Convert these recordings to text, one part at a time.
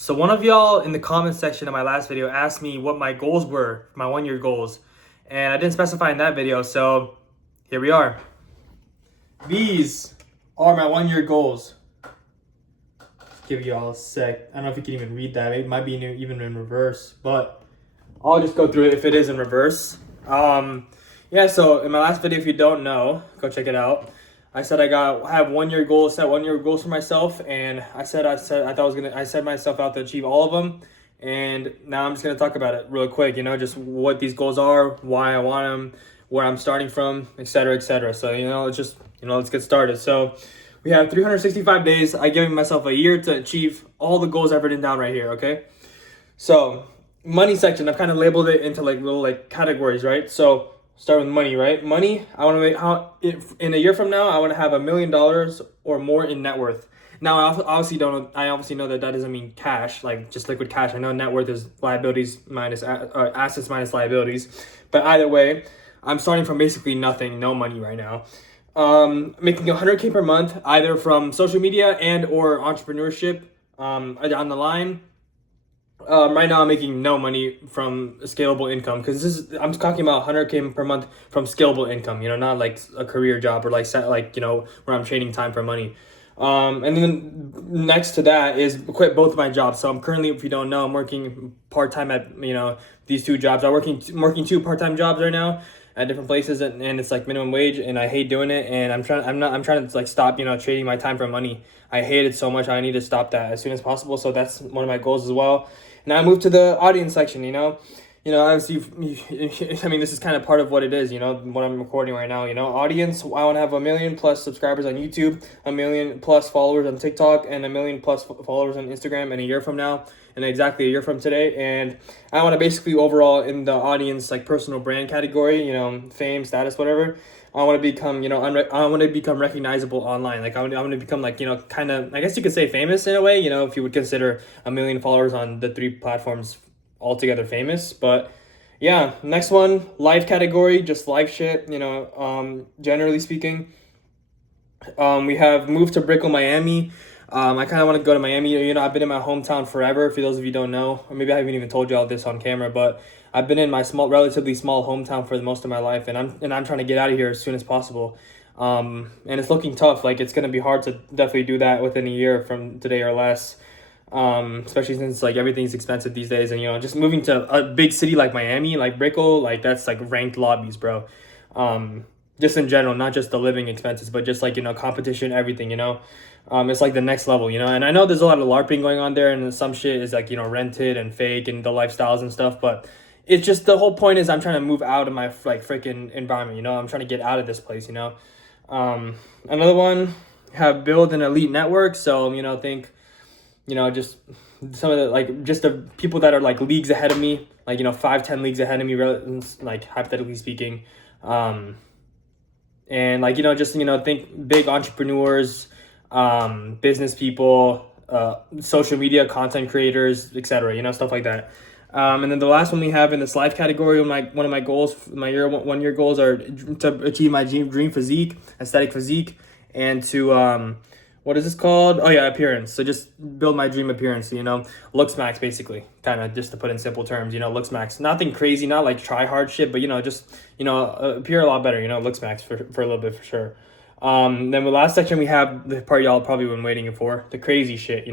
So one of y'all in the comment section of my last video asked me what my goals were, my 1 year goals. And I didn't specify in that video, so here we are. These are my 1 year goals. Give y'all a sec. I don't know if you can even read that. It might be even in reverse, but I'll just go through it if it is in reverse. Yeah, so in my last video, if you don't know, go check it out. I said I have 1 year goals, set 1 year goals for myself, and I said I set myself out to achieve all of them, and now I'm just gonna talk about it real quick. Just what these goals are, why I want them, where I'm starting from, etc., etc. So let's get started. So we have 365 days. I gave myself a year to achieve all the goals I've written down right here. Okay, so money section, I've kind of labeled it into like little like categories, right? So start with money, right? Money, I want to in a year from now, I want to have $1 million or more in net worth. Now, I obviously know that doesn't mean cash, like just liquid cash. I know net worth is liabilities minus assets minus liabilities, but either way, I'm starting from basically nothing, no money right now. Making 100K per month, either from social media and or entrepreneurship on the line. Right now I'm making no money from scalable income because I'm talking about 100K per month from scalable income, not like a career job or like where I'm trading time for money. And then next to that is quit both of my jobs. So I'm currently, if you don't know, I'm working part-time at, these two jobs. I'm working two part-time jobs right now at different places, and it's like minimum wage, and I hate doing it. And I'm trying to like stop, trading my time for money. I hate it so much. I need to stop that as soon as possible. So that's one of my goals as well. Now I move to the audience section, obviously, I mean, this is kind of part of what it is, what I'm recording right now, audience. I want to have 1 million plus subscribers on YouTube, 1 million plus followers on TikTok, and 1 million plus followers on Instagram in a year from now, and exactly a year from today. And I want to basically overall in the audience, like personal brand category, fame, status, whatever. I want to become, I want to become recognizable online. Like I want to become like, kind of, I guess you could say famous in a way, if you would consider 1 million followers on the 3 platforms altogether famous. But yeah, next one, life category, just life shit, generally speaking. We have moved to Brickell, Miami. I kind of want to go to Miami. I've been in my hometown forever, for those of you who don't know, or maybe I haven't even told you all this on camera, but I've been in my relatively small hometown for the most of my life, and I'm trying to get out of here as soon as possible. And it's looking tough. Like, it's gonna be hard to definitely do that within a year from today or less. Especially since like everything's expensive these days, and just moving to a big city like Miami, like Brickell, like that's like ranked lobbies, bro. Just in general, not just the living expenses, but just like competition, everything, it's like the next level, and I know there's a lot of LARPing going on there, and some shit is like rented and fake and the lifestyles and stuff, but it's just, the whole point is I'm trying to move out of my like freaking environment, I'm trying to get out of this place. Another one, have build an elite network. So think just some of the like just the people that are like leagues ahead of me, like 5-10 leagues ahead of me, like hypothetically speaking. And like just think big entrepreneurs, business people, social media content creators, etc., stuff like that. And then the last one we have in this life category, one of my goals, my 1 year goals are to achieve my dream physique, aesthetic physique, and to what is this called? Oh yeah, appearance. So just build my dream appearance, looks max, basically, kind of just to put in simple terms, looks max. Nothing crazy, not like try hard shit, but just appear a lot better, looks max for a little bit for sure. Then the last section we have the part y'all probably been waiting for, the crazy shit.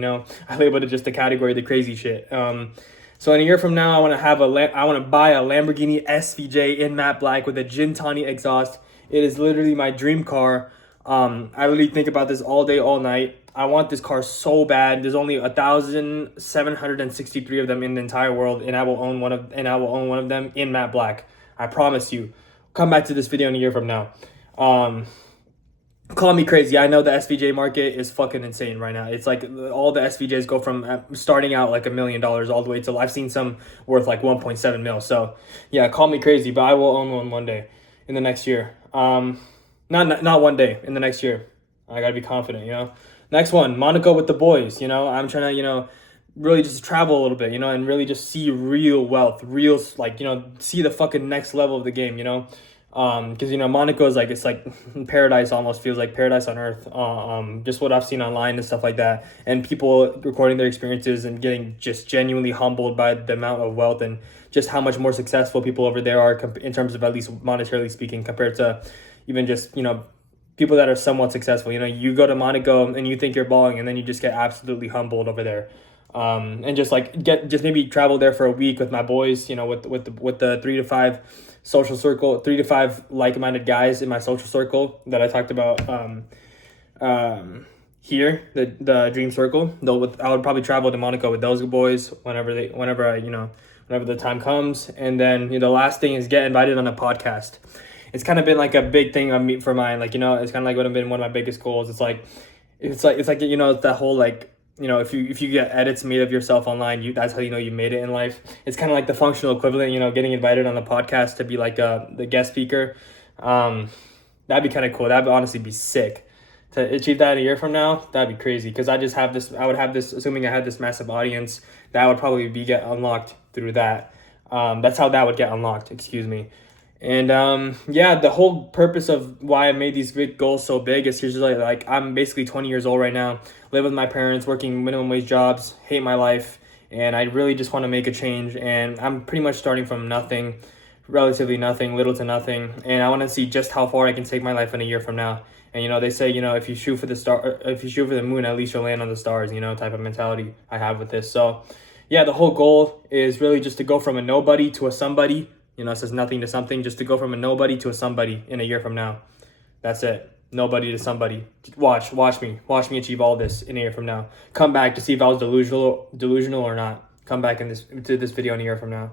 I labeled it just the category, the crazy shit. So in a year from now, I want to buy a Lamborghini SVJ in matte black with a gin tonic exhaust. It is literally my dream car. I really think about this all day, all night. I want this car so bad. There's only 1,763 of them in the entire world, and I will own one of them in matte black. I promise you. Come back to this video in a year from now. Call me crazy. I know the SVJ market is fucking insane right now. It's like all the SVJs go from starting out like $1 million all the way to, I've seen some worth like 1.7 mil. So yeah, call me crazy, but I will own one day in the next year. Not one day, in the next year. I gotta be confident, Next one, Monaco with the boys, I'm trying to, really just travel a little bit, and really just see real wealth, real, like, see the fucking next level of the game, Because Monaco is like, it's like paradise, almost feels like paradise on earth. Just what I've seen online and stuff like that, and people recording their experiences and getting just genuinely humbled by the amount of wealth and just how much more successful people over there are in terms of, at least monetarily speaking, compared to even just people that are somewhat successful. You go to Monaco and you think you're balling, and then you just get absolutely humbled over there. And just maybe travel there for a week with my boys, with the 3 to 5 social circle, 3 to 5 like-minded guys in my social circle that I talked about here, the dream circle. I would probably travel to Monaco with those boys whenever the time comes. And then the last thing is get invited on a podcast. It's kind of been like a big thing on me for mine. It's kind of like what have been one of my biggest goals. It's like that whole if you get edits made of yourself online, that's how you made it in life. It's kind of like the functional equivalent, getting invited on a podcast to be like the guest speaker. That'd be kind of cool. That'd honestly be sick to achieve that a year from now. That'd be crazy, because I would have this, assuming I had this massive audience, that would probably get unlocked through that. That's how that would get unlocked, excuse me. And the whole purpose of why I made these big goals so big is usually like I'm basically 20 years old right now, live with my parents, working minimum wage jobs, hate my life, and I really just want to make a change. And I'm pretty much starting from nothing, relatively nothing, little to nothing, and I want to see just how far I can take my life in a year from now. And they say, if you shoot for the moon, at least you'll land on the stars, type of mentality I have with this. So yeah, the whole goal is really just to go from a nobody to a somebody. It says nothing to something, just to go from a nobody to a somebody in a year from now. That's it. Nobody to somebody. Watch me achieve all this in a year from now. Come back to see if I was delusional or not. Come back to this video in a year from now.